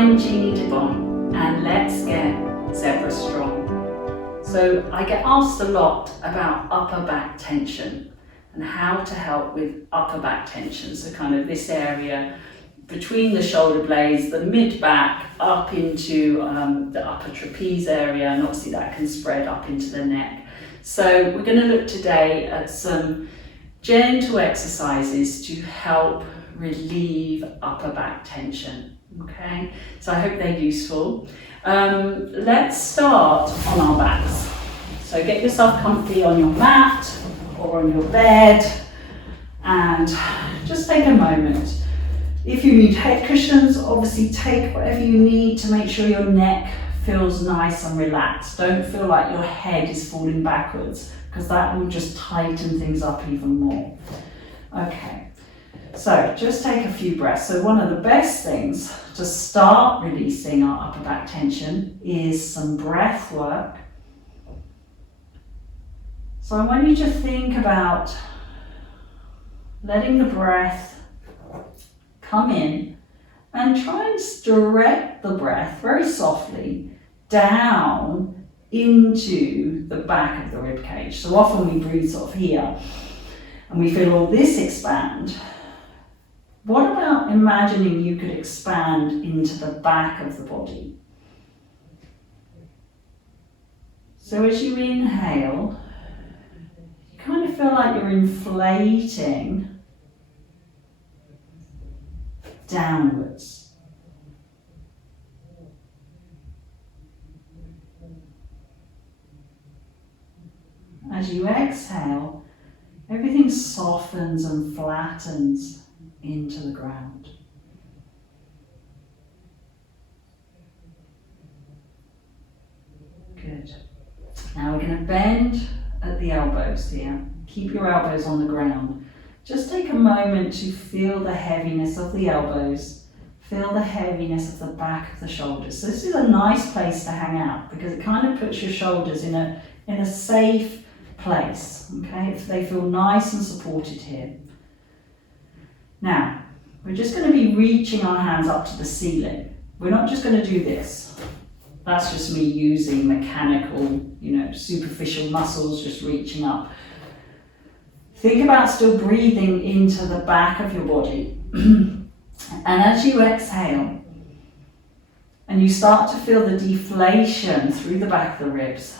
I'm Jeannie and let's get Zebra Strong. So I get asked a lot about upper back tension and how to help with upper back tension. So kind of this area between the shoulder blades, the mid back up into the upper trapeze area, and obviously that can spread up into the neck. So we're going to look today at some gentle exercises to help relieve upper back tension. Okay, so I hope they're useful. Let's start on our backs. So get yourself comfy on your mat or on your bed and just take a moment. If you need head cushions, obviously take whatever you need to make sure your neck feels nice and relaxed. Don't feel like your head is falling backwards, because that will just tighten things up even more. Okay. So just take a few breaths. So one of the best things to start releasing our upper back tension is some breath work. So I want you to think about letting the breath come in and try and direct the breath very softly down into the back of the rib cage. So often we breathe sort of here and we feel all this expand. What about imagining you could expand into the back of the body? So as you inhale, you kind of feel like you're inflating downwards. As you exhale, everything softens and flattens into the ground. Good. Now we're going to bend at the elbows here. Keep your elbows on the ground. Just take a moment to feel the heaviness of the elbows. Feel the heaviness of the back of the shoulders. So this is a nice place to hang out because it kind of puts your shoulders in a safe place. Okay, they feel nice and supported here. Now, we're just going to be reaching our hands up to the ceiling. We're not just going to do this. That's just me using mechanical, superficial muscles, just reaching up. Think about still breathing into the back of your body. And as you exhale, and you start to feel the deflation through the back of the ribs,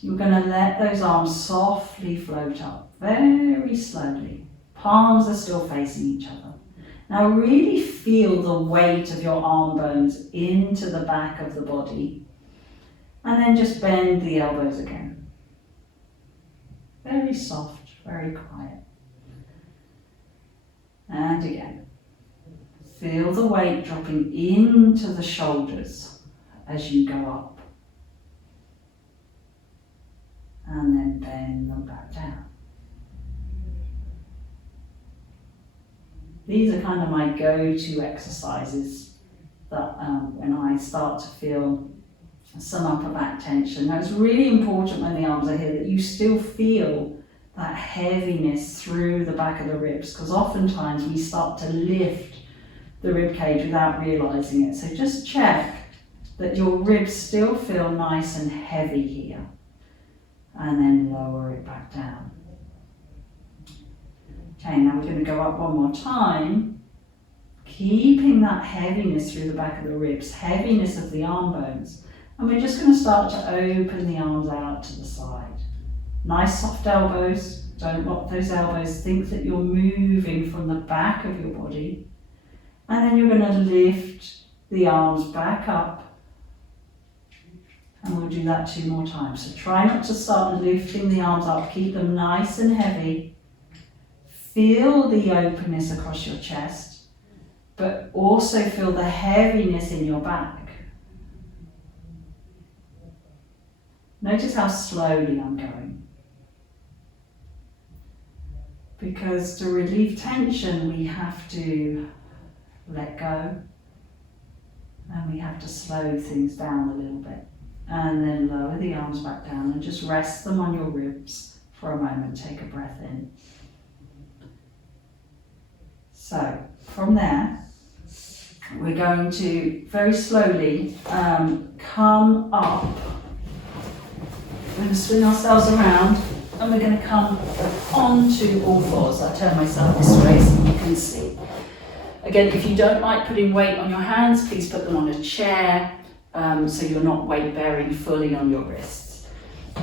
you're going to let those arms softly float up, very slowly. Palms are still facing each other. Now really feel the weight of your arm bones into the back of the body. And then just bend the elbows again. Very soft, very quiet. And again. Feel the weight dropping into the shoulders as you go up. And then bend them back down. These are kind of my go-to exercises that when I start to feel some upper back tension. Now it's really important when the arms are here that you still feel that heaviness through the back of the ribs, because oftentimes we start to lift the rib cage without realizing it. So just check that your ribs still feel nice and heavy here, and then lower it back down. Okay, now we're going to go up one more time, keeping that heaviness through the back of the ribs, heaviness of the arm bones. And we're just going to start to open the arms out to the side. Nice soft elbows, don't lock those elbows. Think that you're moving from the back of your body. And then you're going to lift the arms back up. And we'll do that 2 more times. So try not to start lifting the arms up, keep them nice and heavy. Feel the openness across your chest, but also feel the heaviness in your back. Notice how slowly I'm going. Because to relieve tension, we have to let go, and we have to slow things down a little bit. And then lower the arms back down and just rest them on your ribs for a moment. Take a breath in. So from there, we're going to very slowly come up. We're going to swing ourselves around and we're going to come onto all fours. I'll turn myself this way so you can see. Again, if you don't like putting weight on your hands, please put them on a chair so you're not weight bearing fully on your wrists.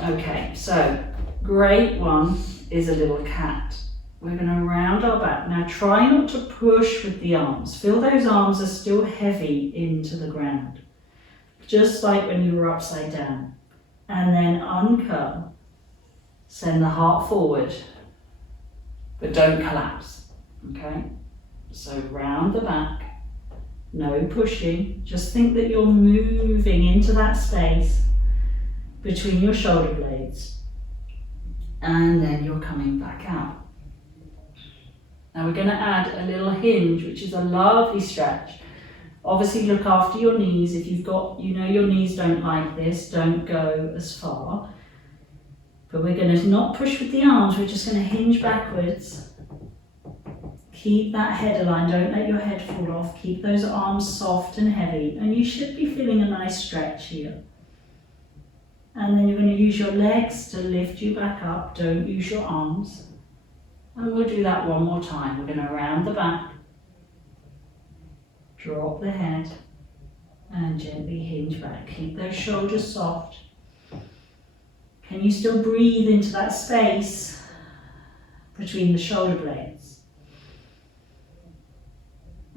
Okay, so great one is a little cat. We're going to round our back. Now try not to push with the arms. Feel those arms are still heavy into the ground. Just like when you were upside down. And then uncurl. Send the heart forward. But don't collapse. Okay? So round the back. No pushing. Just think that you're moving into that space between your shoulder blades. And then you're coming back out. Now we're going to add a little hinge, which is a lovely stretch. Obviously look after your knees. If you've got, your knees don't like this, don't go as far. But we're going to not push with the arms, we're just going to hinge backwards. Keep that head aligned, don't let your head fall off. Keep those arms soft and heavy. And you should be feeling a nice stretch here. And then you're going to use your legs to lift you back up, don't use your arms. And we'll do that one more time. We're going to round the back, drop the head, and gently hinge back. Keep those shoulders soft. Can you still breathe into that space between the shoulder blades?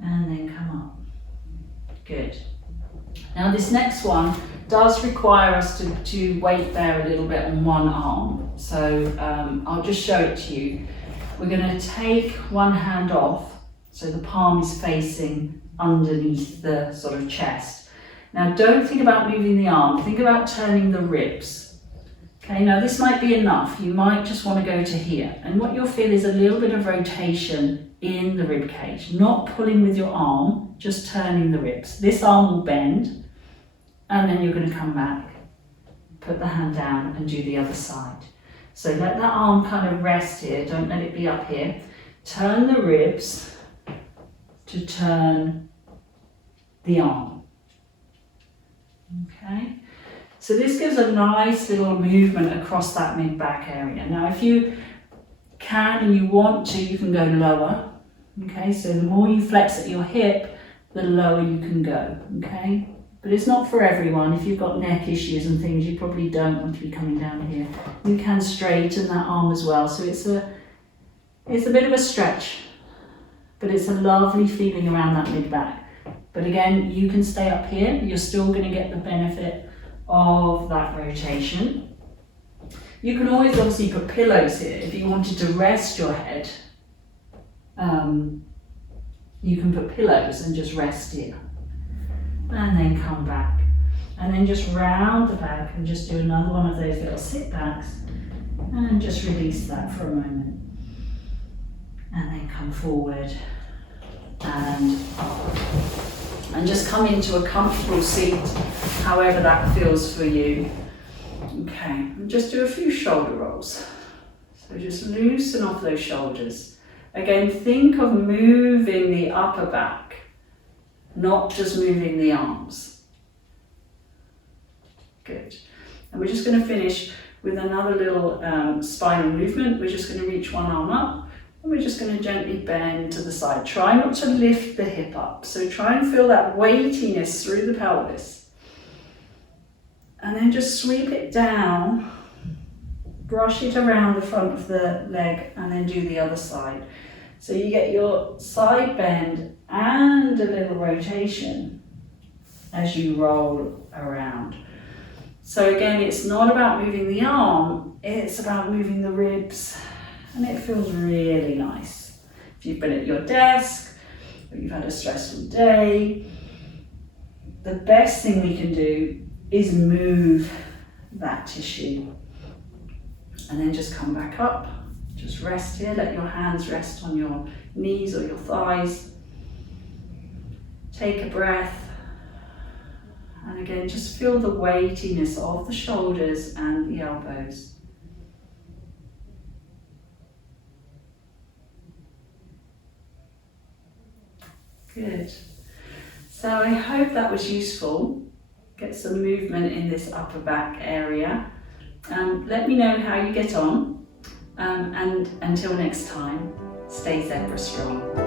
And then come up. Good. Now this next one does require us to weight bear a little bit on one arm. So I'll just show it to you. We're going to take one hand off, so the palm is facing underneath the sort of chest. Now don't think about moving the arm, think about turning the ribs. Okay, now this might be enough, you might just want to go to here. And what you'll feel is a little bit of rotation in the rib cage, not pulling with your arm, just turning the ribs. This arm will bend, and then you're going to come back, put the hand down and do the other side. So let that arm kind of rest here, don't let it be up here. Turn the ribs to turn the arm. Okay, so this gives a nice little movement across that mid-back area. Now if you can and you want to, you can go lower. Okay, so the more you flex at your hip, the lower you can go. Okay, but it's not for everyone. If you've got neck issues and things, you probably don't want to be coming down here. You can straighten that arm as well. So it's a bit of a stretch, but it's a lovely feeling around that mid-back. But again, you can stay up here. You're still going to get the benefit of that rotation. You can always obviously put pillows here. If you wanted to rest your head, you can put pillows and just rest here. And then come back. And then just round the back and just do another one of those little sit backs. And just release that for a moment. And then come forward and up. And just come into a comfortable seat, however that feels for you. Okay, and just do a few shoulder rolls. So just loosen off those shoulders. Again, think of moving the upper back, not just moving the arms. Good. And we're just going to finish with another little spinal movement. We're just going to reach one arm up and we're just going to gently bend to the side. Try not to lift the hip up. So try and feel that weightiness through the pelvis. And then just sweep it down, brush it around the front of the leg and then do the other side. So you get your side bend and a little rotation as you roll around. So again, it's not about moving the arm, it's about moving the ribs, and it feels really nice. If you've been at your desk, or you've had a stressful day, the best thing we can do is move that tissue. And then just come back up, just rest here, let your hands rest on your knees or your thighs. Take a breath. And again, just feel the weightiness of the shoulders and the elbows. Good. So I hope that was useful. Get some movement in this upper back area. Let me know how you get on, and until next time, stay zebra strong.